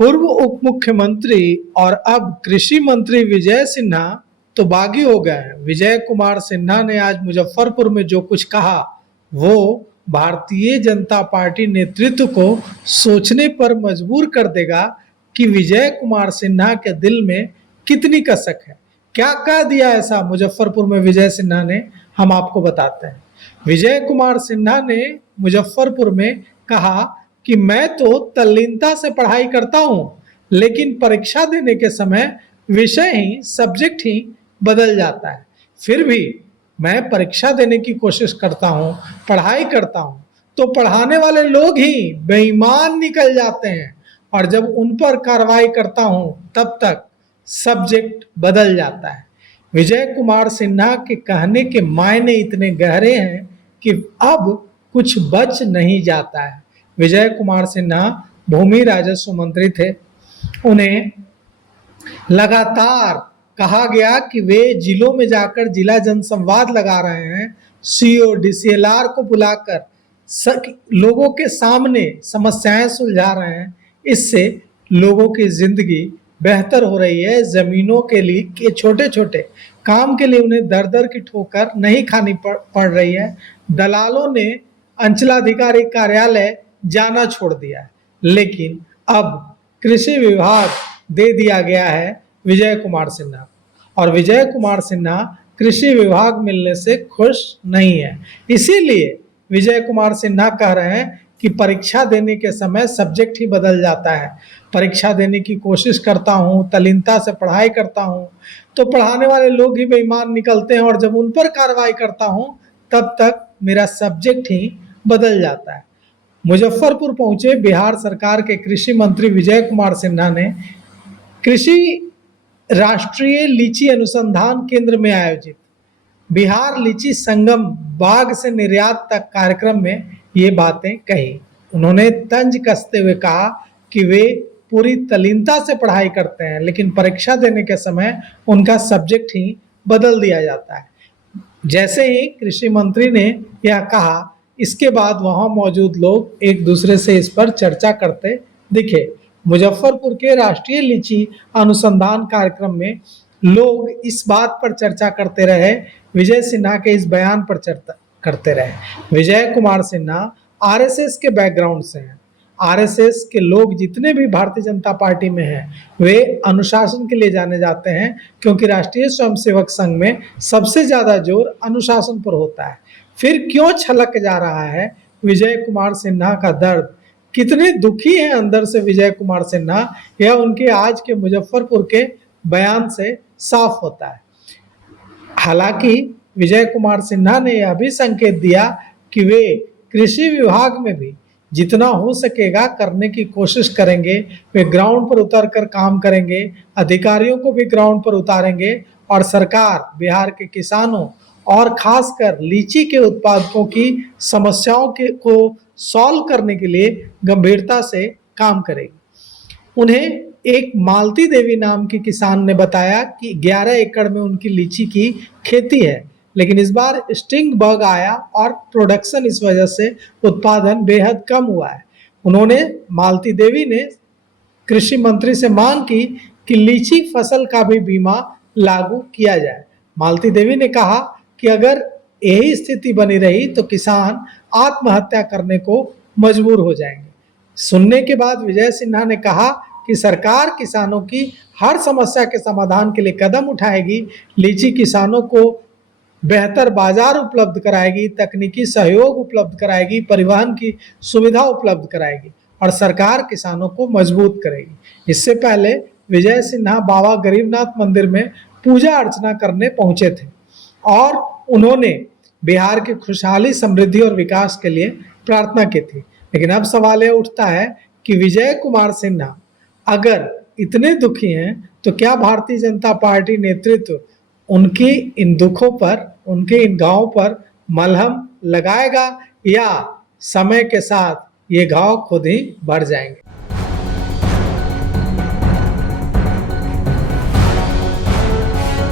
पूर्व उप मुख्यमंत्री और अब कृषि मंत्री विजय सिन्हा तो बागी हो गए हैं। विजय कुमार सिन्हा ने आज मुजफ्फरपुर में जो कुछ कहा वो भारतीय जनता पार्टी नेतृत्व को सोचने पर मजबूर कर देगा कि विजय कुमार सिन्हा के दिल में कितनी कसक है। क्या कह दिया ऐसा मुजफ्फरपुर में विजय सिन्हा ने, हम आपको बताते हैं। विजय कुमार सिन्हा ने मुजफ्फरपुर में कहा कि मैं तो तल्लीनता से पढ़ाई करता हूं, लेकिन परीक्षा देने के समय विषय ही, सब्जेक्ट ही बदल जाता है। फिर भी मैं परीक्षा देने की कोशिश करता हूं, पढ़ाई करता हूं, तो पढ़ाने वाले लोग ही बेईमान निकल जाते हैं और जब उन पर कार्रवाई करता हूं तब तक सब्जेक्ट बदल जाता है। विजय कुमार सिन्हा के कहने के मायने इतने गहरे हैं कि अब कुछ बच नहीं जाता है। विजय कुमार सिन्हा भूमि राजस्व मंत्री थे। उन्हें लगातार कहा गया कि वे जिलों में जाकर जिला जनसंवाद लगा रहे हैं, सीओ डीसीएलआर को बुलाकर लोगों के सामने समस्याएं सुलझा रहे हैं। इससे लोगों की जिंदगी बेहतर हो रही है। जमीनों के लिए के छोटे छोटे काम के लिए उन्हें दर दर की ठोकर नहीं खानी पड़ रही है। दलालों ने अंचलाधिकारी कार्यालय जाना छोड़ दिया है, लेकिन अब कृषि विभाग दे दिया गया है विजय कुमार सिन्हा, और विजय कुमार सिन्हा कृषि विभाग मिलने से खुश नहीं है। इसीलिए विजय कुमार सिन्हा कह रहे हैं कि परीक्षा देने के समय सब्जेक्ट ही बदल जाता है। परीक्षा देने की कोशिश करता हूँ, तल्लीनता से पढ़ाई करता हूँ, तो पढ़ाने वाले लोग ही बेईमान निकलते हैं और जब उन पर कार्रवाई करता हूँ तब तक मेरा सब्जेक्ट ही बदल जाता है। मुजफ्फरपुर पहुंचे बिहार सरकार के कृषि मंत्री विजय कुमार सिन्हा ने कृषि राष्ट्रीय लीची अनुसंधान केंद्र में आयोजित बिहार लीची संगम बाग से निर्यात तक कार्यक्रम में ये बातें कही। उन्होंने तंज कसते हुए कहा कि वे पूरी तल्लीनता से पढ़ाई करते हैं, लेकिन परीक्षा देने के समय उनका सब्जेक्ट ही बदल दिया जाता है। जैसे ही कृषि मंत्री ने यह कहा, इसके बाद वहां मौजूद लोग एक दूसरे से इस पर चर्चा करते दिखे। मुजफ्फरपुर के राष्ट्रीय लीची अनुसंधान कार्यक्रम में लोग इस बात पर चर्चा करते रहे, विजय सिन्हा के इस बयान पर चर्चा करते रहे। विजय कुमार सिन्हा आरएसएस के बैकग्राउंड से हैं। आरएसएस के लोग जितने भी भारतीय जनता पार्टी में हैं वे अनुशासन के लिए जाने जाते हैं, क्योंकि राष्ट्रीय स्वयंसेवक संघ में सबसे ज्यादा जोर अनुशासन पर होता है। फिर क्यों छलक जा रहा है विजय कुमार सिन्हा का दर्द? कितने दुखी हैं अंदर से विजय कुमार सिन्हा, यह उनके आज के मुजफ्फरपुर के बयान से साफ होता है। हालांकि विजय कुमार सिन्हा ने यह भी संकेत दिया कि वे कृषि विभाग में भी जितना हो सकेगा करने की कोशिश करेंगे। वे ग्राउंड पर उतर कर काम करेंगे, अधिकारियों को भी ग्राउंड पर उतारेंगे और सरकार बिहार के किसानों और खासकर लीची के उत्पादकों की समस्याओं को सॉल्व करने के लिए गंभीरता से काम करेगी। उन्हें एक मालती देवी नाम की किसान ने बताया कि 11 एकड़ में उनकी लीची की खेती है, लेकिन इस बार स्टिंग बग आया और प्रोडक्शन इस वजह से उत्पादन बेहद कम हुआ है। उन्होंने मालती देवी ने कृषि मंत्री से मांग की कि लीची फसल का भी बीमा लागू किया जाए। मालती देवी ने कहा कि अगर यही स्थिति बनी रही तो किसान आत्महत्या करने को मजबूर हो जाएंगे। सुनने के बाद विजय सिन्हा ने कहा कि सरकार किसानों की हर समस्या के समाधान के लिए कदम उठाएगी, लीची किसानों को बेहतर बाजार उपलब्ध कराएगी, तकनीकी सहयोग उपलब्ध कराएगी, परिवहन की सुविधा उपलब्ध कराएगी और सरकार किसानों को मजबूत करेगी। इससे पहले विजय सिन्हा बाबा गरीबनाथ मंदिर में पूजा अर्चना करने पहुंचे थे और उन्होंने बिहार की खुशहाली, समृद्धि और विकास के लिए प्रार्थना की थी। लेकिन अब सवाल यह उठता है कि विजय कुमार सिन्हा अगर इतने दुखी हैं तो क्या भारतीय जनता पार्टी नेतृत्व उनकी इन दुखों पर, उनके इन घावों पर मलहम लगाएगा या समय के साथ ये घाव खुद ही बढ़ जाएंगे?